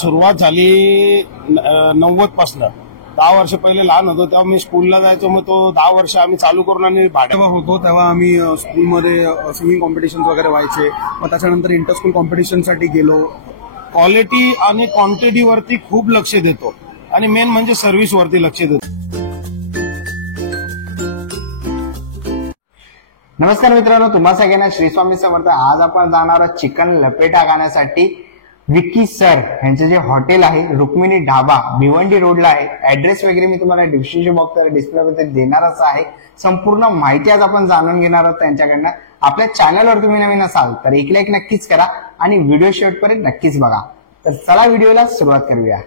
सुरुवात झाली 90 पासून. 10 वर्ष पहिले लहान होतो तेव्हा मी स्कूलला जायचो. मग तो 10 वर्ष आम्ही चालू करून आणि भाड्यावर होतो तेव्हा आम्ही स्कूलमध्ये स्विमिंग कॉम्पिटिशन वगैरे व्हायचे. मग त्याच्यानंतर इंटर स्कूल कॉम्पिटिशनसाठी गेलो. क्वालिटी आणि क्वांटिटी वरती खूप लक्ष देतो आणि मेन म्हणजे सर्व्हिस वरती लक्ष देतो. नमस्कार मित्रांनो, तुम्हा सगळ्यांना श्री स्वामी समर्थ. आज आपण जाणार आहोत चिकन लपेटा खाण्यासाठी. विक्की सर यांचे जे हॉटेल आहे रुक्मिणी ढाबा भिवंडी रोडला आहे. ऍड्रेस वगैरे मी तुम्हाला डिस्क्रिप्शन बॉक्स डिस्प्लेमध्ये देणारच आहे. संपूर्ण माहिती आज आपण जाणून घेणार आहोत त्यांच्याकडनं. आपल्या चॅनलवर तुम्ही नवीन असाल तर एक लाईक नक्कीच करा आणि व्हिडिओ शेवटपर्यंत नक्कीच बघा. तर चला व्हिडिओला सुरुवात करूया.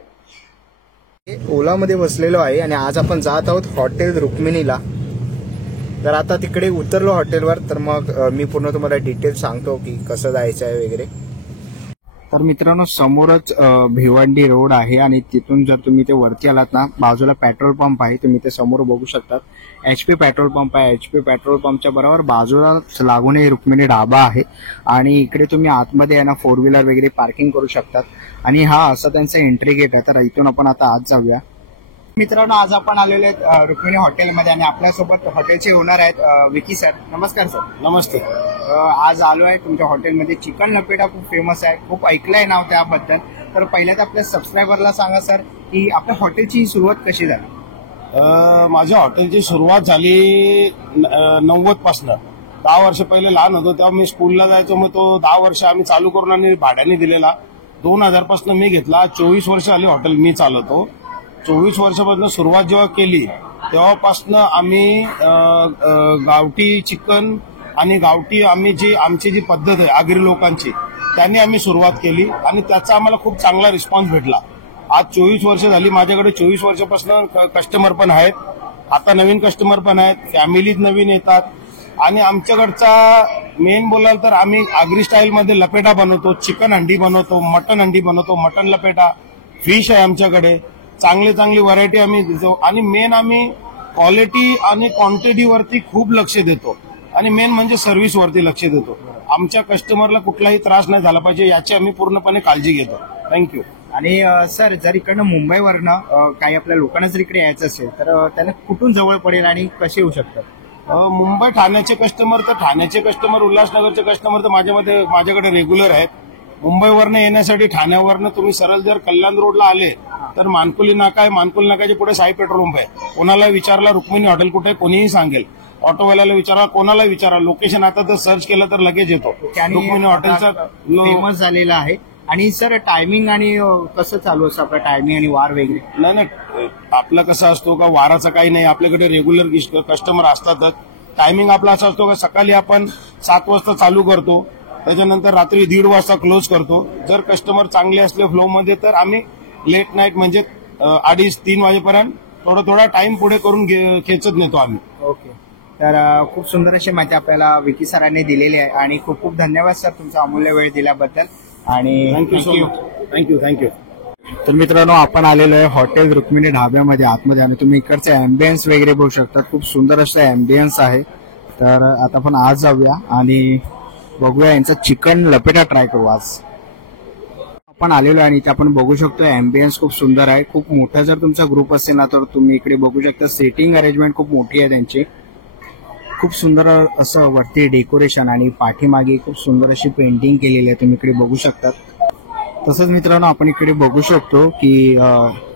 ओलामध्ये बसलेलो आहे आणि आज आपण जात आहोत हॉटेल रुक्मिणीला. तर आता तिकडे उतरलो हॉटेलवर, तर मग मी पूर्ण तुम्हाला डिटेल सांगतो की कसं जायचं आहे वगैरे. तर मित्रांनो, समोरच भिवंडी रोड आहे आणि तिथून जर तुम्ही ते वरती आलात ना, बाजूला पेट्रोल पंप आहे. तुम्ही ते समोर बघू शकतात. HP पेट्रोल पंप आहे. HP पेट्रोल पंपच्या बरोबर बाजूला लागून हे रुक्मिणी ढाबा आहे आणि इकडे तुम्ही आतमध्ये आहे ना 4 व्हीलर वगैरे पार्किंग करू शकतात. आणि हा असा त्यांचा एंट्री गेट आहे. तर इथून आपण आता आत जाऊया. मित्रांनो, आज आपण आलेले आहेत रुक्मिणी हॉटेलमध्ये आणि आपल्यासोबत हॉटेलचे ओनर आहेत विकी सर. नमस्कार सर. नमस्ते. आज आलो आहे तुमच्या हॉटेलमध्ये. चिकन लपेटा खूप फेमस आहे, खूप ऐकलंय नाव त्याबद्दल. तर पहिल्याच आपल्या सबस्क्रायबरला सांगा सर की आपल्या हॉटेलची सुरुवात कशी झाली. माझ्या हॉटेलची सुरुवात झाली 90 पासून. 10 वर्ष पहिले लहान होतो तेव्हा मी स्कूलला जायचो. मग तो 10 वर्ष आम्ही चालू करून आणि भाड्याने दिलेला. 2000 पासून मी घेतला. 24 वर्ष आली हॉटेल मी चालवतो. 24 वर्षापासून सुरुवात जेव्हा केली तेव्हापासून आम्ही गावठी चिकन आणि गावठी आमची जी पद्धत आहे आगरी लोकांची त्यांनी आम्ही सुरुवात केली आणि त्याचा आम्हाला खूप चांगला रिस्पॉन्स भेटला. आज 24 वर्ष झाली माझ्याकडे. 24 वर्षापासून कस्टमर पण आहेत, आता नवीन कस्टमर पण आहेत, फॅमिलीज नवीन येतात. आणि आमच्याकडचा मेन बोलाल तर आम्ही आगरी स्टाईलमध्ये लपेटा बनवतो, चिकन हंडी बनवतो, मटन हंडी बनवतो, मटन लपेटा, फिश आहे आमच्याकडे. चांगली व्हरायटी आम्ही देतो आणि मेन आम्ही क्वालिटी आणि क्वांटिटी वरती खूप लक्ष देतो आणि मेन म्हणजे सर्व्हिस वरती लक्ष देतो. आमच्या कस्टमरला कुठलाही त्रास नाही झाला पाहिजे याची आम्ही पूर्णपणे काळजी घेतो. थँक्यू. आणि सर, जर इकडनं मुंबईवरनं काही आपल्या लोकांना जर इकडे यायचं असेल तर त्यांना कुठून जवळ पडेल आणि कसे येऊ शकतात. मुंबई ठाण्याचे कस्टमर, उल्हासनगरचे कस्टमर तर माझ्याकडे रेग्युलर आहेत. मुंबईवरनं येण्यासाठी ठाण्यावरनं तुम्ही सरळ जर कल्याण रोडला आले तर मानकुली नाका आहे. मानकुली नाकाच्या पुढे साई पेट्रोल पंप आहे. कोणाला विचारला रुक्मिणी हॉटेल कुठे, कोणीही सांगेल. ऑटोवाल्याला विचारा, कोणाला विचारा, लोकेशन आता तर सर्च केलं तर लगेच येतो. रुक्मिणी हॉटेलचा फेमस झालेला आहे. आणि सर, टायमिंग आणि कसं चालू असतं आपलं टायमिंग आणि वार वगैरे. नाही, आपलं कसं असतो का वाराचं काही नाही. आपल्याकडे रेग्युलर कस्टमर असतातच. टायमिंग आपला असा असतो का सकाळी आपण 7 वाजता चालू करतो, त्याच्यानंतर रात्री 1:30 वाजता क्लोज करतो. जर कस्टमर चांगले असले फ्लो मध्ये तर आम्ही लेट नाईट म्हणजे 2:30-3 वाजेपर्यंत थोडा टाइम पुढे करून खेचत नेतो आम्ही. ओके. तर खूप सुंदर अशी माहिती आपल्याला विकी सरांनी दिलेली आहे आणि खूप खूप धन्यवाद सर तुमचा अमूल्य वेळ दिल्याबद्दल. आणि थँक्यू. तर मित्रांनो, आपण आलेलो आहे हॉटेल रुक्मिणी ढाब्यामध्ये आतमध्ये आणि तुम्ही इकडचे अँबियन्स वगैरे बघू शकता. खूप सुंदर असं अँबियन्स आहे. तर आता आपण आज जाऊया आणि बघूया यांचा चिकन लपेटा ट्राय करू. आज आपण आलेलो आहे आणि इथे आपण बघू शकतो अँबियन्स खूप सुंदर आहे. खूप मोठा जर तुमचा ग्रुप असेल ना तर तुम्ही इकडे बघू शकता. सेटिंग अरेंजमेंट खूप मोठी आहे त्यांची. खूप सुंदर असं वरती डेकोरेशन आणि पाठीमागे खूप सुंदर अशी पेंटिंग केलेली आहे, तुम्ही इकडे बघू शकतात. तसंच मित्रांनो, आपण इकडे बघू शकतो की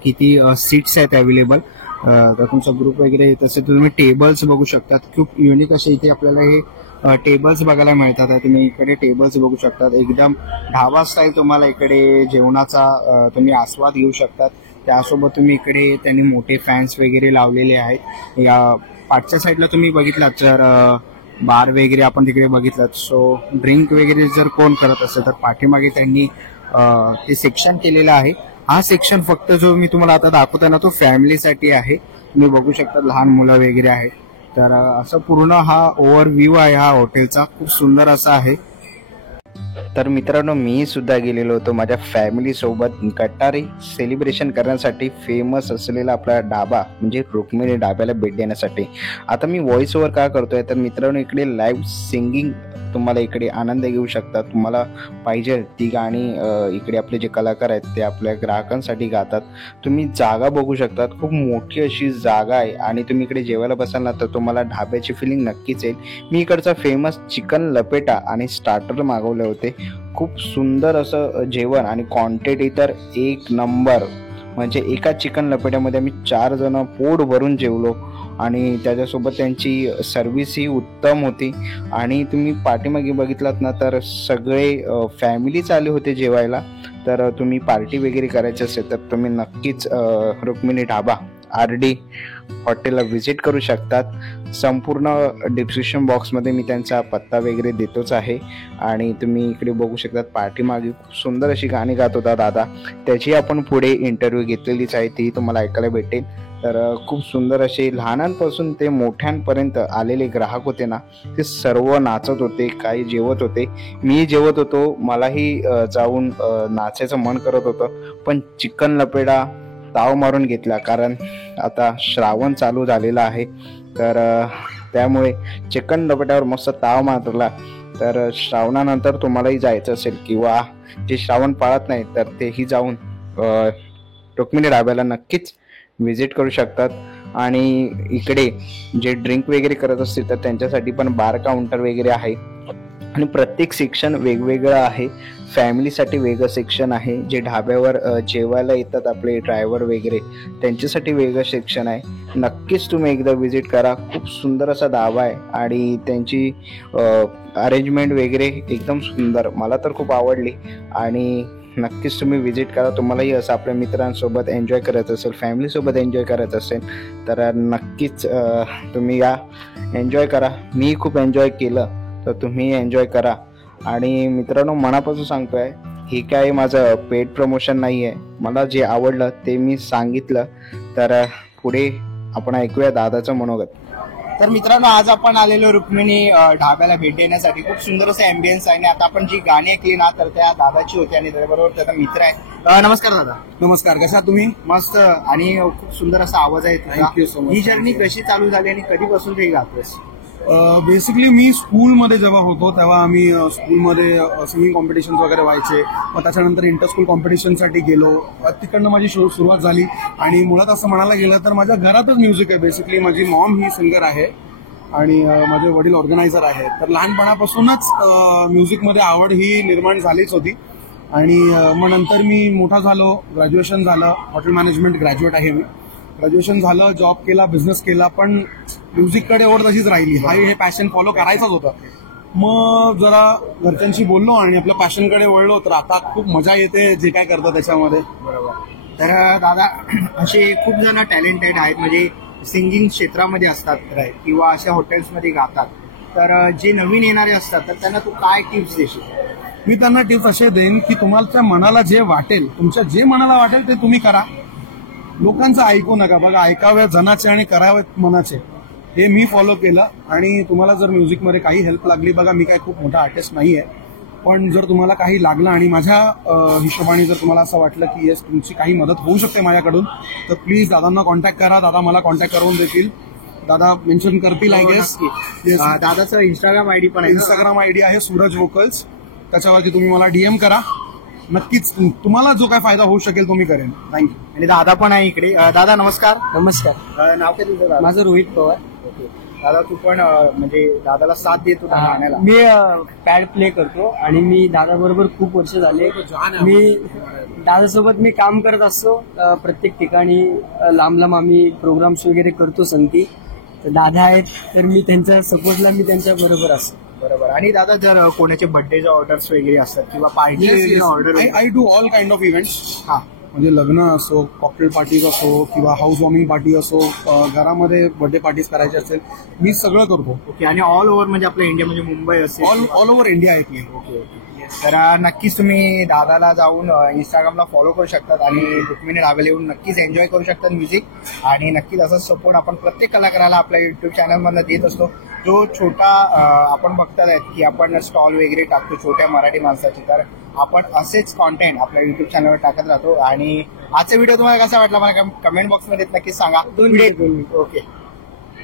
किती सीट्स आहेत अवेलेबल. तर तुमचा ग्रुप वगैरे तसे तुम्ही टेबल्स बघू शकतात. खूप युनिक असे इथे आपल्याला हे टेबल्स बघायला मिळतात. तुम्ही इकडे टेबल्स बघू शकतात. एकदम ढाबा स्टाईल तुम्हाला इकडे जेवणाचा तुम्ही आस्वाद घेऊ शकतात. त्यासोबत तुम्ही इकडे त्यांनी मोठे फॅन्स वगैरे लावलेले आहेत. या पाठच्या साईडला तुम्ही बघितलात तर बार वगैरे आपण तिकडे बघितलात. सो ड्रिंक वगैरे जर कोण करत असेल तर पाठीमागे त्यांनी ते सेक्शन केलेलं आहे. हा सेक्शन फक्त जो मी तुम्हाला आता दाखवतो ना तो फॅमिलीसाठी आहे. तुम्ही बघू शकता लहान मुलं वगैरे आहेत. तर असं पूर्ण हा ओव्हरव्ह्यू आहे हा हॉटेलचा. खूप सुंदर असा आहे. तर मित्रांनो, मी सुद्धा गेलेलो होतो माझ्या फॅमिली सोबत कटारी सेलिब्रेशन करण्यासाठी. फेमस असलेला आपला ढाबा म्हणजे रुक्मिणी ढाब्याला भेट देण्यासाठी. आता मी व्हॉइस ओव्हर का करतोय तर मित्रांनो, इकडे लाईव्ह सिंगिंग तुम्हाला इकडे आनंद घेऊ शकता. तुम्हाला पाहिजे ती गाणी इकडे आपले जे कलाकार आहेत ते आपल्या ग्राहकांसाठी गातात. तुम्ही जागा बघू शकता, खूप मोठी अशी जागा आहे आणि तुम्ही इकडे जेवायला बसाल ना तर तुम्हाला ढाब्याची फिलिंग नक्कीच येईल. मी इकडचा फेमस चिकन लपेटा आणि स्टार्टर मागवले होते. खूप सुंदर असं जेवण आणि क्वांटिटी तर एक नंबर. म्हणजे एका चिकन लपेट्यामध्ये आम्ही 4 जण पोट भरून जेवलो आणि त्याच्यासोबत त्यांची सर्व्हिसही उत्तम होती. आणि तुम्ही पाठीमागे बघितलात ना तर सगळे फॅमिलीच आले होते जेवायला. तर तुम्ही पार्टी वगैरे करायची असेल तर तुम्ही नक्कीच रुक्मिणी ढाबा RD हॉटेलला व्हिजिट करू शकतात. संपूर्ण डिस्क्रिप्शन बॉक्समध्ये मी त्यांचा पत्ता वगैरे देतोच आहे. आणि तुम्ही इकडे बघू शकतात पाठीमागे खूप सुंदर अशी गाणी गात होता दादा. त्याची आपण पुढे इंटरव्ह्यू घेतलेलीच आहे, ती तुम्हाला ऐकायला भेटेल. तर खूप सुंदर असे लहानांपासून ते मोठ्यांपर्यंत आलेले ग्राहक होते ना, ते सर्व नाचत होते, काही जेवत होते. मी जेवत होतो, मलाही जाऊन नाचायचं मन करत होतं, पण चिकन लपेडा ताव मारून घेतला कारण आता श्रावण चालू झालेला आहे. तर त्यामुळे चिकन लपेट्यावर मस्त ताव मारला. तर श्रावणानंतर तुम्हालाही जायचं असेल किंवा जे श्रावण पाळत नाही तर तेही जाऊन रुक्मिणी ढाब्याला नक्कीच व्हिजिट करू शकतात. आणि इकडे जे ड्रिंक वगैरे करत असतील तर त्यांच्यासाठी पण बार काउंटर वगैरे आहे आणि प्रत्येक सेक्शन वेगवेगळं आहे. फॅमिलीसाठी वेगळं सेक्शन आहे. जे ढाब्यावर जेवायला येतात आपले ड्रायव्हर वगैरे त्यांच्यासाठी वेगळं सेक्शन आहे. नक्कीच तुम्ही एकदा व्हिजिट करा. खूप सुंदर असा ढाबा आहे आणि त्यांची अरेंजमेंट वगैरे एकदम सुंदर, मला तर खूप आवडली. आणि नक्कीच तुम्ही व्हिजिट करा. तुम्हालाही असं आपल्या मित्रांसोबत एन्जॉय करायचं असेल, फॅमिलीसोबत एन्जॉय करायचं असेल तर नक्कीच तुम्ही या, एन्जॉय करा. मी खूप एन्जॉय केलं तर तुम्ही एन्जॉय करा. आणि मित्रांनो, मनापासून सांगतोय, हे काय माझं पेड प्रमोशन नाही आहे. मला जे आवडलं ते मी सांगितलं. तर पुढे आपण ऐकूया दादाचं मनोगत. तर मित्रांनो, आज आपण आलेलो रुक्मिणी ढाब्याला भेट देण्यासाठी. खूप सुंदर असं अँबियन्स आहे आणि आता आपण जी गाणी ऐकली ना तर त्या दादाची होती आणि त्याच्याबरोबर त्याचा मित्र आहे. नमस्कार दादा. नमस्कार, कशा तुम्ही? मस्त. आणि खूप सुंदर असा आवाज आहे तुझा. Thank you so much. He journey कशी चालू झाली आणि कधीपासून ते गातोस? बेसिकली मी स्कूलमध्ये जेव्हा होतो तेव्हा आम्ही स्कूलमध्ये सिंगिंग कॉम्पिटिशन वगैरे व्हायचे. मग त्याच्यानंतर इंटर स्कूल कॉम्पिटिशनसाठी गेलो. तिकडनं माझी सुरुवात झाली. आणि मुळात असं म्हणायला गेलं तर माझ्या घरातच म्युझिक आहे. बेसिकली माझी मॉम ही सिंगर आहे आणि माझे वडील ऑर्गनायझर आहेत. तर लहानपणापासूनच म्युझिकमध्ये आवड ही निर्माण झालीच होती. आणि मग नंतर मी मोठा झालो, ग्रॅज्युएशन झालं, हॉटेल मॅनेजमेंट ग्रॅज्युएट आहे मी. ग्रॅज्युएशन झालं, जॉब केला, बिझनेस केला, पण म्युझिककडे ओढ तशीच राहिली. हे पॅशन फॉलो करायचंच होतं. मग जरा घरच्यांशी बोललो आणि आपल्या पॅशनकडे वळलो. तर आता खूप मजा येते जे काय करतो त्याच्यामध्ये. बरोबर. तर दादा, असे खूप जण टॅलेंटेड आहेत, म्हणजे सिंगिंग क्षेत्रामध्ये असतात किंवा अशा हॉटेल्समध्ये गातात. तर जे नवीन येणारे असतात तर त्यांना तू काय टिप्स देशील? मी त्यांना टिप्स असे देईन की तुम्हाला मनाला जे वाटेल, तुमच्या जे मनाला वाटेल ते तुम्ही करा. लोकांचं ऐकू नका. बघा, ऐकाव्या जनाचे आणि कराव्यात मनाचे, हे मी फॉलो केलं. आणि तुम्हाला जर म्युझिकमध्ये काही हेल्प लागली, बघा मी काय खूप मोठा आर्टिस्ट नाहीये, पण जर तुम्हाला काही लागलं आणि माझ्या हिशोबाने जर तुम्हाला असं वाटलं की येस तुमची काही मदत होऊ शकते माझ्याकडून, तर प्लीज दादांना कॉन्टॅक्ट करा. दादा मला कॉन्टॅक्ट करून देतील. दादा मेन्शन करतील आय गेस. दादाचं इंस्टाग्राम आयडी पण आहे. इंस्टाग्राम आयडी आहे सूरज व्होकल्स. त्याच्यावरती तुम्ही मला DM करा. नक्कीच तुम्हाला जो काय फायदा होऊ शकेल तो मी करेन. थँक्यू. आणि दादा पण आहे इकडे. दादा नमस्कार. नमस्कार. नाव काय तुझं? माझं रोहित पवार. दादा, तू पण म्हणजे दादाला साथ देत होता गाण्याला? मी पॅड प्ले करतो आणि मी दादा बरोबर खूप वर्ष झाले. मी दादासोबत मी काम करत असतो. प्रत्येक ठिकाणी लांब लांब आम्ही प्रोग्राम्स वगैरे करतो संगती. तर दादा आहेत तर मी त्यांच्या सपोर्टला मी त्यांच्या बरोबर असतो. बरोबर. आणि दादा, जर कोणाचे बर्थडेचे ऑर्डर्स वगैरे असतात किंवा party order, I do all kind of events. हा, म्हणजे लग्न असो, कॉकटेल पार्टीज असो किंवा हाऊस वॉर्मिंग पार्टी असो, घरामध्ये बर्थडे पार्टीज करायची असेल, मी सगळं करतो. ओके. आणि ऑल ओव्हर म्हणजे आपल्या इंडिया, म्हणजे मुंबई असेल, ऑल ओव्हर इंडिया आहे मी. Okay okay. तर नक्कीच तुम्ही दादाला जाऊन इंस्टाग्रामला फॉलो करू शकतात आणि रुक्मिणी ढाब्याला येऊन नक्कीच एन्जॉय करू शकतात म्युझिक. आणि नक्कीच असा सपोर्ट आपण प्रत्येक कलाकाराला आपल्या युट्यूब चॅनलमधनं देत असतो. जो छोटा आपण बघतात आहेत की आपण स्टॉल वगैरे टाकतो छोट्या मराठी माणसाचे, तर आपण असेच कॉन्टेंट आपल्या युट्यूब चॅनलवर टाकत राहतो. आणि आजचा व्हिडिओ तुम्हाला कसा वाटला मला कमेंट बॉक्समध्ये नक्कीच सांगा. दोन मिनिट. ओके.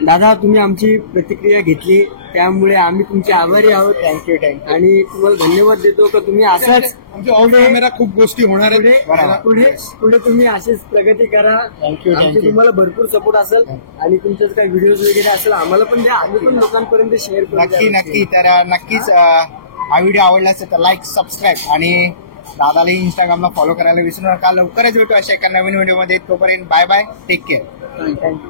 दादा तुम्ही आमची प्रतिक्रिया घेतली त्यामुळे आम्ही तुमचे आभारी आहोत. थँक्यू आणि तुम्हाला धन्यवाद देतो का तुम्ही असाच आमच्या ऑफ कॅमेरा खूप गोष्टी होणार पुढे आहेत. पुढे पुढे तुम्ही अशीच प्रगती करा. Thank you. आमचे तुम्हाला भरपूर सपोर्ट असेल आणि तुमच्याच काही व्हिडिओज वगैरे असेल आम्हाला पण द्या. आम्ही पण लोकांपर्यंत शेअर करू. नक्की तर नक्कीच हा व्हिडिओ आवडला असेल तर लाईक सबस्क्राईब आणि दादाला इंस्टाग्रामला फॉलो करायला विसरू नका. लवकरच भेटू अशा एका नवीन व्हिडिओमध्ये. तोपर्यंत bye bye, take care. Thank you.